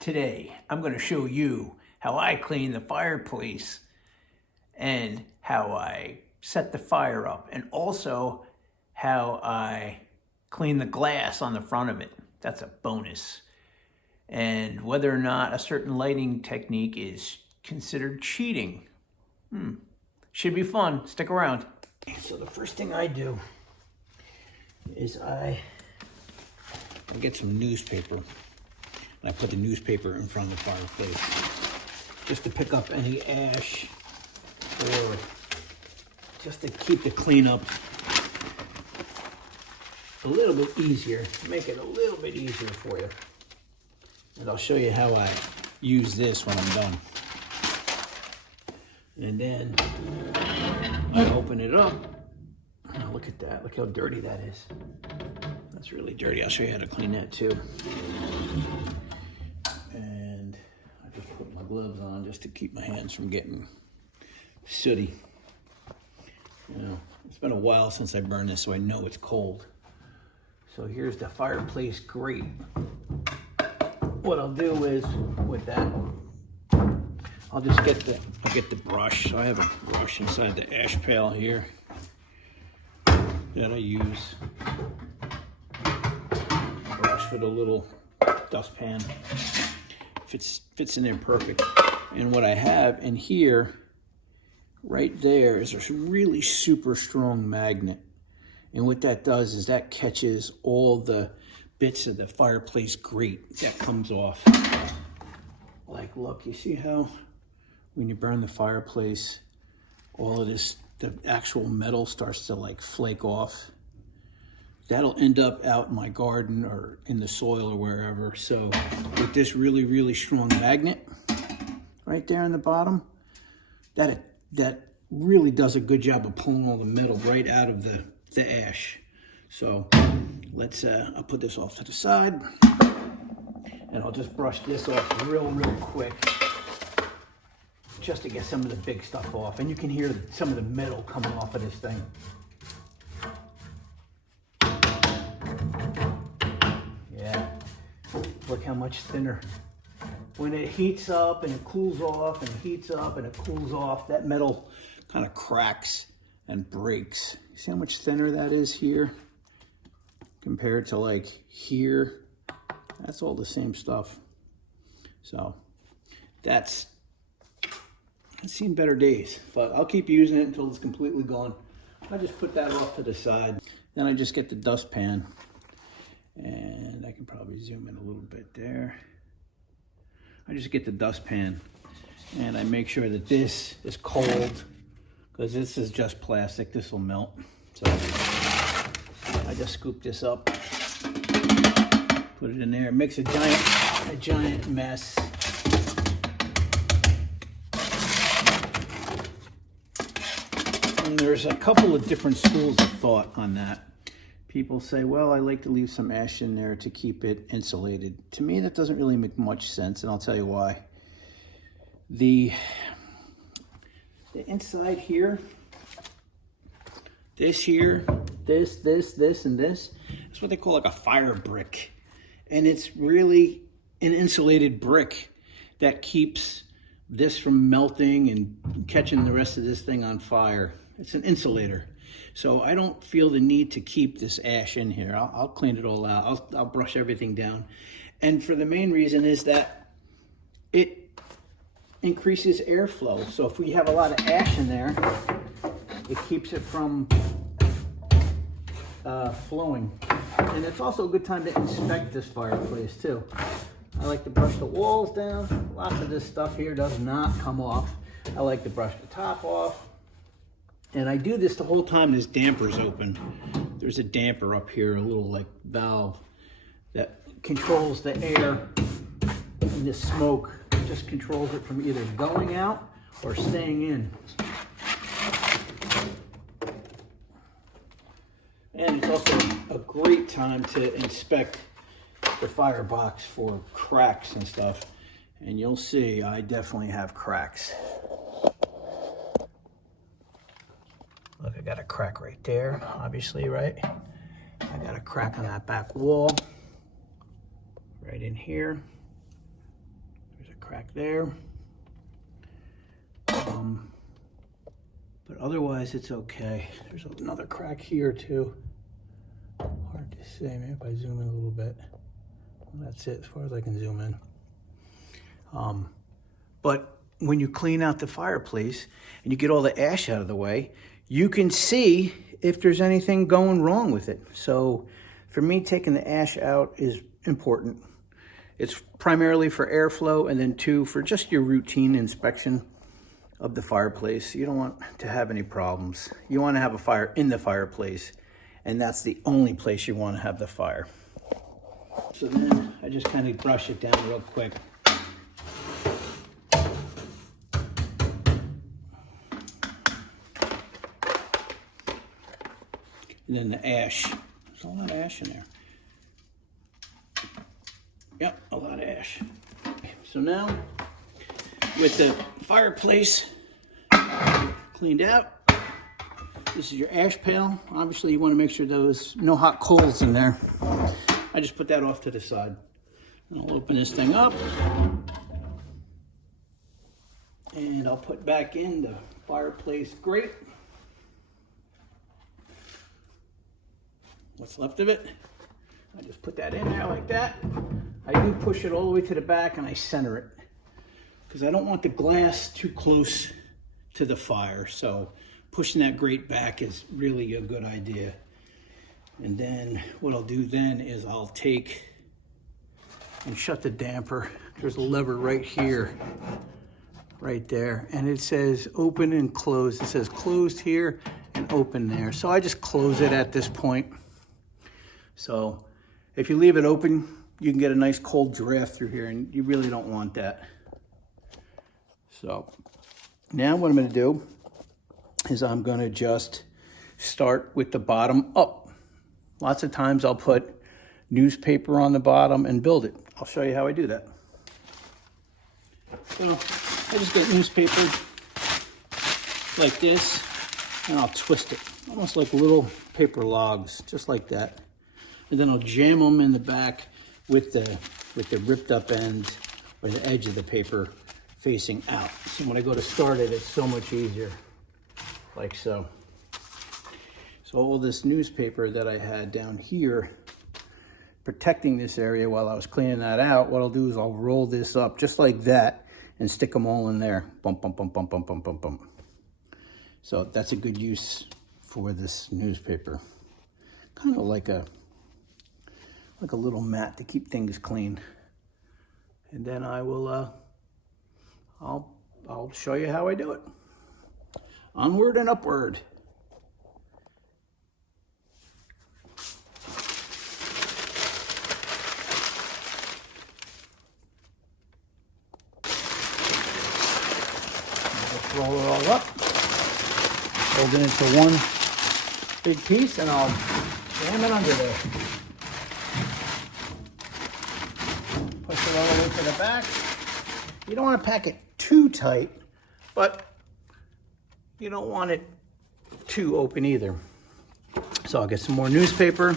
Today, I'm going to show you how I clean the fireplace and how I set the fire up, and also how I clean the glass on the front of it. That's a bonus. And whether or not a certain lighting technique is considered cheating. Should be fun. Stick around. So the first thing I do is I get some newspaper. And I put the newspaper in front of the fireplace just to pick up any ash, or just to keep the cleanup a little bit easier, make it a little bit easier for you. And I'll show you how I use this when I'm done. And then I open it up. Oh, look at that, look how dirty that is. That's really dirty. I'll show you how to clean that too. And I just put my gloves on just to keep my hands from getting sooty. You know, it's been a while since I burned this, so I know it's cold. So here's the fireplace grate. What I'll do is, with that, I'll just get the brush. So I have a brush inside the ash pail here that I use. Brush with a little dustpan. Fits in there perfect. And what I have in here, right there, is a really super strong magnet. And what that does is that catches all the bits of the fireplace grate that comes off. Like, look, you see how when you burn the fireplace, all of this, the actual metal starts to like flake off. That'll end up out in my garden or in the soil or wherever. So with this really, really strong magnet right there in the bottom, that really does a good job of pulling all the metal right out of the ash. So let's, I'll put this off to the side, and I'll just brush this off real quick, just to get some of the big stuff off. And you can hear some of the metal coming off of this thing. Yeah, look how much thinner. When it heats up and it cools off and heats up and it cools off, that metal kind of cracks and breaks. See how much thinner that is here compared to like here? That's all the same stuff. So I've seen better days, but I'll keep using it until it's completely gone. I just put that off to the side. Then I just get the dustpan, and I can probably zoom in a little bit there. I just get the dustpan, and I make sure that this is cold, because this is just plastic. This will melt. So I just scoop this up, put it in there. It makes a giant mess. And there's a couple of different schools of thought on that. People say, well, I like to leave some ash in there to keep it insulated. To me, that doesn't really make much sense, and I'll tell you why. The inside here, this here, this, and this, it's what they call like a fire brick. And it's really an insulated brick that keeps this from melting and catching the rest of this thing on fire. It's an insulator. So I don't feel the need to keep this ash in here. I'll clean it all out. I'll brush everything down. And for the main reason is that it increases airflow. So if we have a lot of ash in there, it keeps it from flowing. And it's also a good time to inspect this fireplace too. I like to brush the walls down. Lots of this stuff here does not come off. I like to brush the top off. And I do this the whole time this damper's open. There's a damper up here, a little like valve that controls the air, and this smoke just controls it from either going out or staying in. And it's also a great time to inspect the firebox for cracks and stuff. And you'll see I definitely have cracks. Look, I got a crack right there, obviously, right? I got a crack on that back wall, right in here. crack there. But otherwise it's okay. There's another crack here too. Hard to say, maybe if I zoom in a little bit. Well, that's it as far as I can zoom in. But when you clean out the fireplace and you get all the ash out of the way, you can see if there's anything going wrong with it. So for me, taking the ash out is important. It's primarily for airflow, and then two, for just your routine inspection of the fireplace. You don't want to have any problems. You want to have a fire in the fireplace, and that's the only place you want to have the fire. So then I just kind of brush it down real quick. And then the ash. There's a lot of ash in there. Yep, a lot of ash. So now, with the fireplace cleaned out, this is your ash pail. Obviously, you want to make sure there's no hot coals in there. I just put that off to the side. And I'll open this thing up. And I'll put back in the fireplace grate. What's left of it. I just put that in there like that. I do push it all the way to the back and I center it because I don't want the glass too close to the fire. So pushing that grate back is really a good idea. And then what I'll do then is I'll take and shut the damper. There's a lever right here, right there. And it says open and close. It says closed here and open there. So I just close it at this point. So if you leave it open, you can get a nice cold draft through here, and you really don't want that. So now what I'm going to do is I'm going to just start with the bottom up. Lots of times I'll put newspaper on the bottom and build it. I'll show you how I do that. So I just get newspaper like this, and I'll twist it, almost like little paper logs, just like that. And then I'll jam them in the back with the ripped up end or the edge of the paper facing out. So when I go to start it, it's so much easier, like so. So all this newspaper that I had down here protecting this area while I was cleaning that out, what I'll do is I'll roll this up just like that and stick them all in there. Bump, bump, bump, bump, bump, bump, bump, bump. So that's a good use for this newspaper. Kind of like a little mat to keep things clean. And then I will, I'll show you how I do it. Onward and upward. Just roll it all up. Fold it into one big piece and I'll jam it under there. Push it all the way to the back. You don't want to pack it too tight, but you don't want it too open either. So I'll get some more newspaper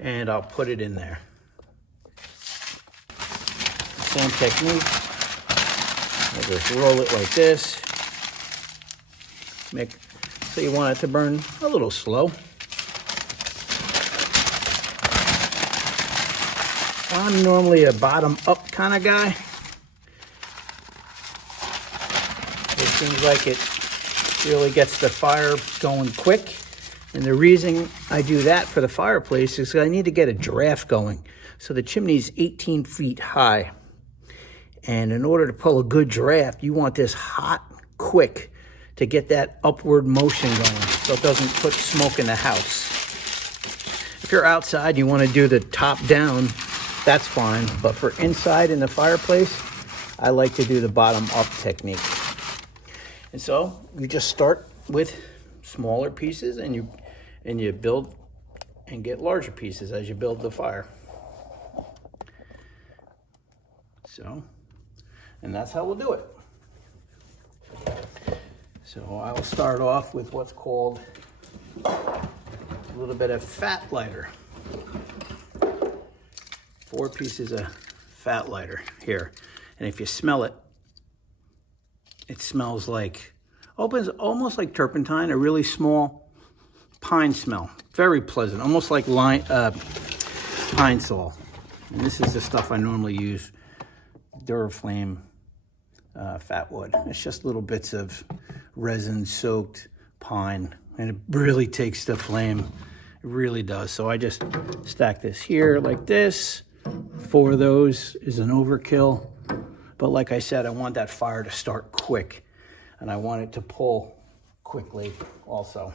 and I'll put it in there. Same technique. I'll just roll it like this. So you want it to burn a little slow. I'm normally a bottom up kind of guy. It seems like it really gets the fire going quick. And the reason I do that for the fireplace is I need to get a draft going. So the chimney's 18 feet high. And in order to pull a good draft, you want this hot, quick to get that upward motion going so it doesn't put smoke in the house. If you're outside and you want to do the top down, that's fine. But for inside in the fireplace, I like to do the bottom up technique. And so you just start with smaller pieces and you build and get larger pieces as you build the fire. So, and that's how we'll do it. So I'll start off with what's called a little bit of fat lighter. 4 pieces of fat lighter here. And if you smell it, it smells like, opens almost like turpentine, a really small pine smell. Very pleasant, almost like pine sol. And this is the stuff I normally use, Duraflame fat wood. It's just little bits of resin-soaked pine, and it really takes the flame. It really does. So I just stack this here like this. 4 of those is an overkill. But like I said, I want that fire to start quick, and I want it to pull quickly also.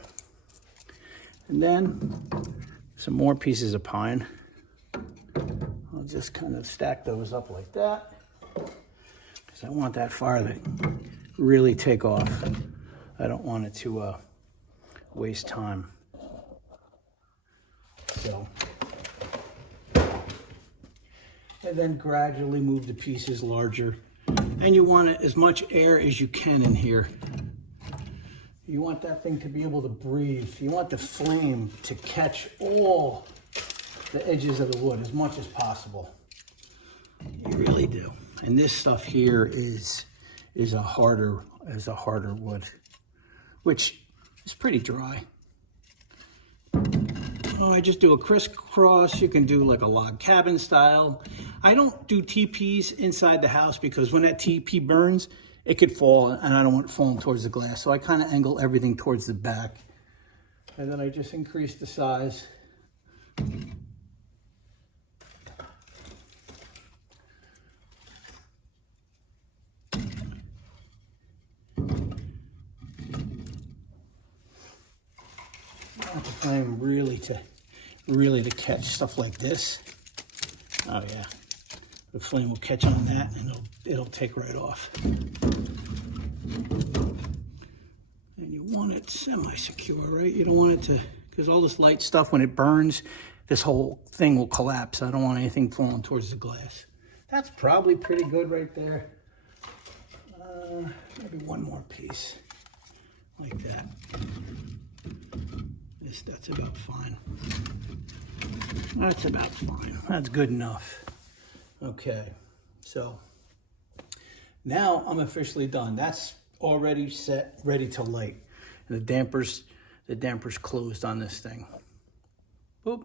And then some more pieces of pine. I'll just kind of stack those up like that, because I want that fire to really take off. I don't want it to waste time. So, and then gradually move the pieces larger. And you want as much air as you can in here. You want that thing to be able to breathe. You want the flame to catch all the edges of the wood as much as possible. You really do. And this stuff here is a harder wood, which is pretty dry. Oh, I just do a crisscross. You can do like a log cabin style. I don't do TPs inside the house because when that TP burns, it could fall, and I don't want it falling towards the glass. So I kind of angle everything towards the back. And then I just increase the size. I want the flame really to catch stuff like this. Oh yeah, the flame will catch on that, and it'll take right off. And you want it semi-secure, right? You don't want it to, because all this light stuff, when it burns, this whole thing will collapse. I don't want anything falling towards the glass. That's probably pretty good right there. Maybe one more piece like that. That's about fine. That's about fine. That's good enough. Okay, so now I'm officially done. That's already set, ready to light. And the damper's closed on this thing. Boop.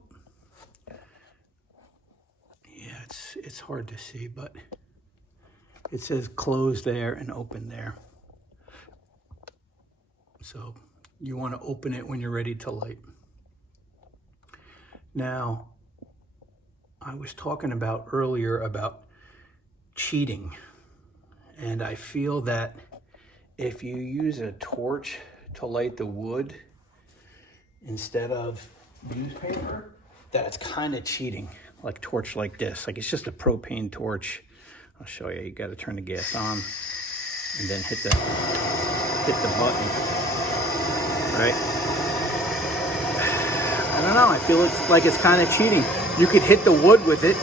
Yeah, it's hard to see, but it says closed there and open there. So you want to open it when you're ready to light. Now, I was talking about earlier about cheating, and I feel that if you use a torch to light the wood instead of newspaper, that it's kind of cheating. Like torch like this, like it's just a propane torch. I'll show you. You got to turn the gas on and then hit the button. Right? I don't know. I feel it's kind of cheating. You could hit the wood with it,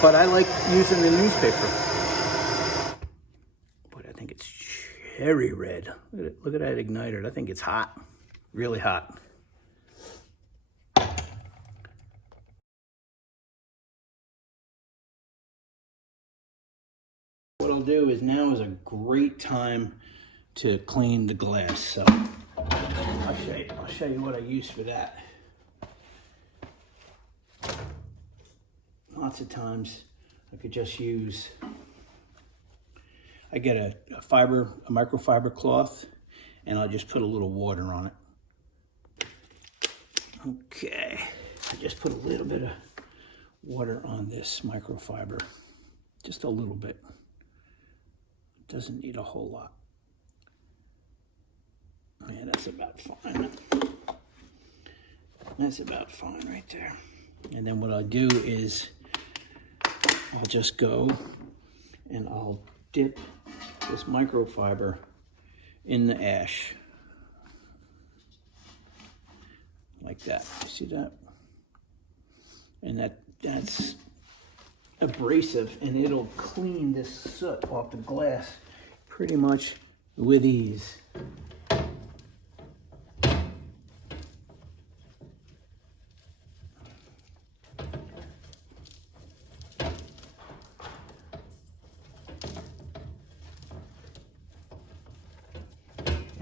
but I like using the newspaper. But I think it's cherry red. Look at that igniter. I think it's hot, really hot. What I'll do is now is a great time to clean the glass. So I'll show you what I use for that. Lots of times I could just use, I get a microfiber cloth, and I'll just put a little water on it. Okay, I just put a little bit of water on this microfiber, just a little bit. Doesn't need a whole lot. Yeah, that's about fine. That's about fine right there. And then what I'll do is I'll just go and I'll dip this microfiber in the ash. Like that. You see that? And that's abrasive, and it'll clean this soot off the glass pretty much with ease.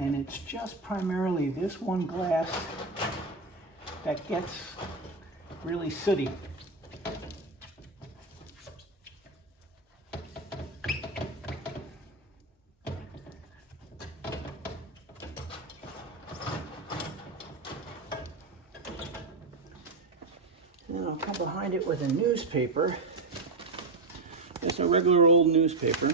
And it's just primarily this one glass that gets really sooty. And I'll come behind it with a newspaper. Just a regular old newspaper.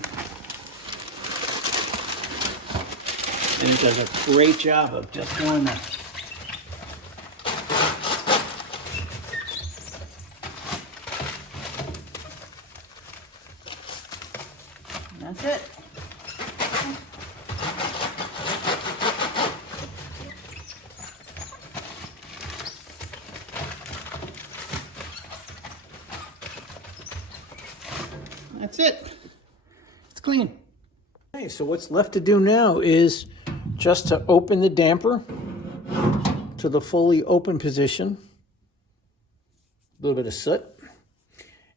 And it does a great job of just doing that. And that's it. That's it. It's clean. Okay, so what's left to do now is just to open the damper to the fully open position. A little bit of soot.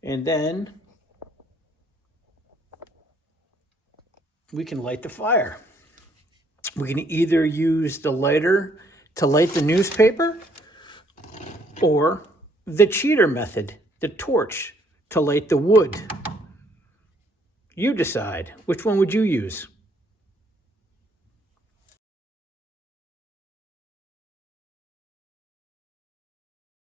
And then we can light the fire. We can either use the lighter to light the newspaper or the cheater method, the torch, to light the wood. You decide. Which one would you use?